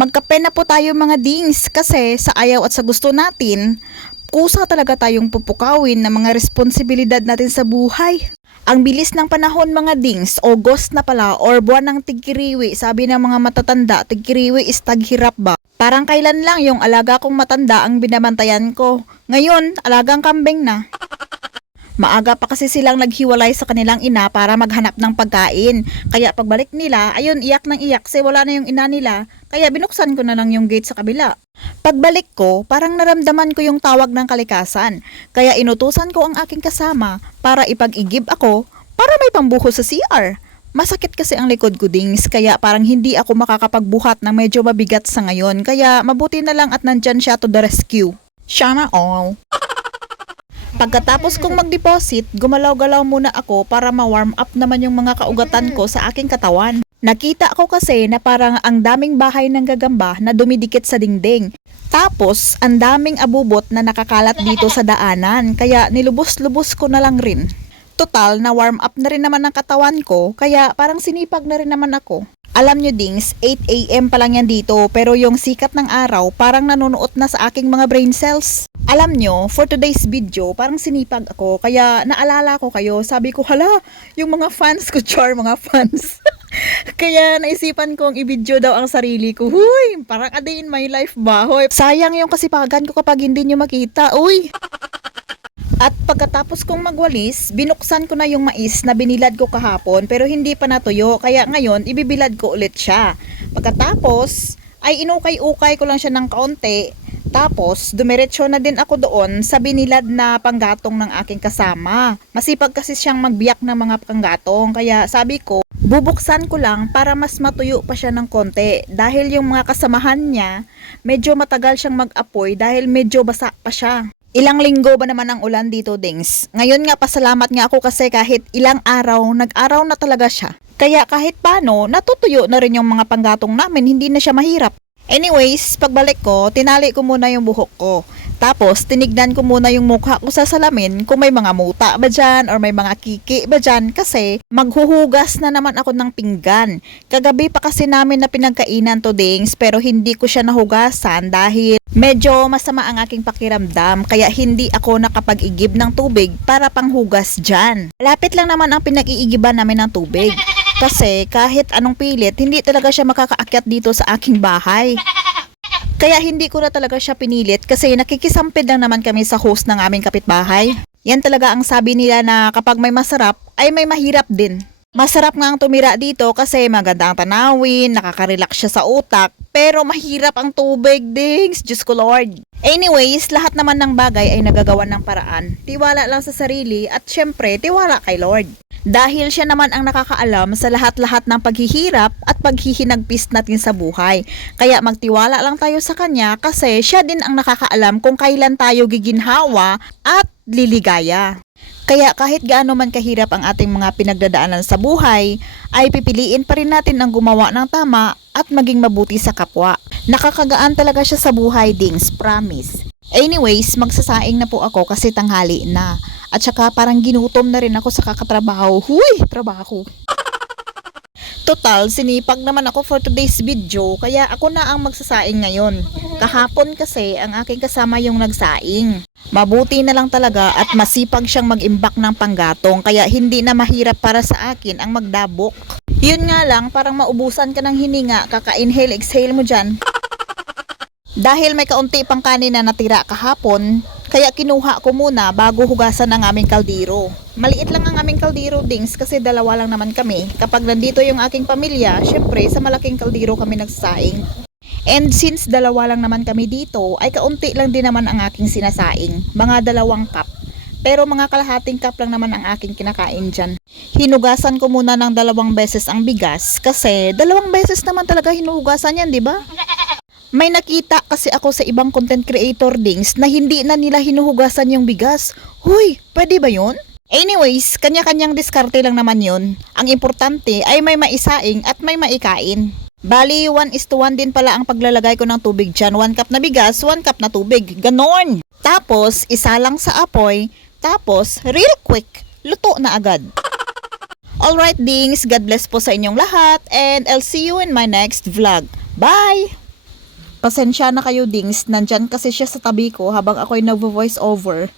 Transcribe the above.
Magkape na po tayo mga dings kasi sa ayaw at sa gusto natin, kusa talaga tayong pupukawin ng mga responsibilidad natin sa buhay. Ang bilis ng panahon mga dings, August na pala or buwan ng tigkiriwi, sabi ng mga matatanda, tigkiriwi is taghirap ba? Parang kailan lang yung alaga kong matanda ang binabantayan ko. Ngayon, alagang kambing na. Maaga pa kasi silang naghiwalay sa kanilang ina para maghanap ng pagkain. Kaya pagbalik nila, ayun iyak ng iyak kasi wala na yung ina nila. Kaya binuksan ko na lang yung gate sa kabila. Pagbalik ko, parang naramdaman ko yung tawag ng kalikasan. Kaya inutusan ko ang aking kasama para ipag-igib ako para may pambuho sa CR. Masakit kasi ang likod ko dings kaya parang hindi ako makakapagbuhat ng medyo mabigat sa ngayon. Kaya mabuti na lang at nandyan siya to the rescue. Sana all. Pagkatapos kong mag-deposit, gumalaw-galaw muna ako para ma-warm up naman yung mga kaugatan ko sa aking katawan. Nakita ko kasi na parang ang daming bahay ng gagamba na dumidikit sa dingding. Tapos, ang daming abubot na nakakalat dito sa daanan, kaya nilubos-lubos ko na lang rin. Total, na warm up na rin naman ang katawan ko, kaya parang sinipag na rin naman ako. Alam nyo dings, 8 AM pa lang yan dito, pero yung sikat ng araw parang nanonood na sa aking mga brain cells. Alam nyo, for today's video, parang sinipag ako, kaya naalala ko kayo, sabi ko, hala, yung mga fans ko, char, mga fans. Kaya naisipan kong i-video daw ang sarili ko, huy, parang a day in my life ba, huy. Sayang yung kasipagan ko kapag hindi nyo makita, uy. At pagkatapos kong magwalis, binuksan ko na yung mais na binilad ko kahapon pero hindi pa natuyo kaya ngayon ibibilad ko ulit siya. Pagkatapos ay inukay-ukay ko lang siya ng kaunti. Tapos dumiretso na din ako doon sa binilad na panggatong ng aking kasama. Masipag kasi siyang magbiyak ng mga panggatong kaya sabi ko bubuksan ko lang para mas matuyo pa siya ng konti dahil yung mga kasamahan niya medyo matagal siyang mag-apoy dahil medyo basa pa siya. Ilang linggo ba naman ang ulan dito, dings? Ngayon nga pasalamat nga ako kasi kahit ilang araw, nag-araw na talaga siya. Kaya kahit paano, natutuyo na rin yung mga panggatong namin, hindi na siya mahirap. Anyways, pagbalik ko, tinali ko muna yung buhok ko. Tapos, tinignan ko muna yung mukha ko sa salamin kung may mga muta ba dyan or may mga kiki ba dyan kasi maghuhugas na naman ako ng pinggan. Kagabi pa kasi namin na pinagkainan to dings pero hindi ko siya nahugasan dahil medyo masama ang aking pakiramdam kaya hindi ako nakapag-igib ng tubig para panghugas dyan. Lapit lang naman ang pinag-iigiban namin ng tubig. Kasi kahit anong pilit, hindi talaga siya makakaakyat dito sa aking bahay. Kaya hindi ko na talaga siya pinilit kasi nakikisampid lang naman kami sa host ng aming kapitbahay. Yan talaga ang sabi nila na kapag may masarap ay may mahirap din. Masarap nga ang tumira dito kasi maganda ang tanawin, nakaka-relax siya sa utak, pero mahirap ang tubig, dings. Diyos ko Lord. Anyways, lahat naman ng bagay ay nagagawan ng paraan. Tiwala lang sa sarili at syempre tiwala kay Lord. Dahil siya naman ang nakakaalam sa lahat-lahat ng paghihirap at paghihinagpis natin sa buhay. Kaya magtiwala lang tayo sa kanya kasi siya din ang nakakaalam kung kailan tayo giginhawa at liligaya. Kaya kahit gaano man kahirap ang ating mga pinagdadaanan sa buhay, ay pipiliin pa rin natin ang gumawa ng tama at maging mabuti sa kapwa. Nakakagaan talaga siya sa buhay, dings, promise. Anyways, magsasaing na po ako kasi tanghali na. At saka parang ginutom na rin ako sa kakatrabaho. Huy, trabaho. Total, sinipag naman ako for today's video kaya ako na ang magsasaing ngayon. Kahapon kasi ang aking kasama yung nagsaing. Mabuti na lang talaga at masipag siyang mag-imbak ng panggatong kaya hindi na mahirap para sa akin ang magdabok. Yun nga lang, parang maubusan ka ng hininga, kaka-inhale, exhale mo dyan. Dahil may kaunti pang kanin na natira kahapon, kaya kinuha ko muna bago hugasan ang aming kaldero. Maliit lang ang aming kaldero, dings, kasi dalawa lang naman kami. Kapag nandito yung aking pamilya, syempre sa malaking kaldero kami nagsasaing. And since dalawa lang naman kami dito, ay kaunti lang din naman ang aking sinasaing. Mga 2 cup. Pero mga kalahating cup lang naman ang aking kinakain dyan. Hinugasan ko muna ng 2 beses ang bigas kasi 2 beses naman talaga hinuhugasan yan, di ba? May nakita kasi ako sa ibang content creator dings na hindi na nila hinuhugasan yung bigas. Huy, pwede ba yun? Anyways, kanya-kanyang diskarte lang naman yun. Ang importante ay may maisaing at may maikain. Bali, 1:1 din pala ang paglalagay ko ng tubig dyan. 1 cup na bigas, 1 cup na tubig. Ganon! Tapos, isa lang sa apoy. Tapos, real quick, luto na agad. Alright dings, God bless po sa inyong lahat and I'll see you in my next vlog. Bye! Pasensya na kayo, Dings. Nandyan kasi siya sa tabi ko habang ako'y nagvo-voice over.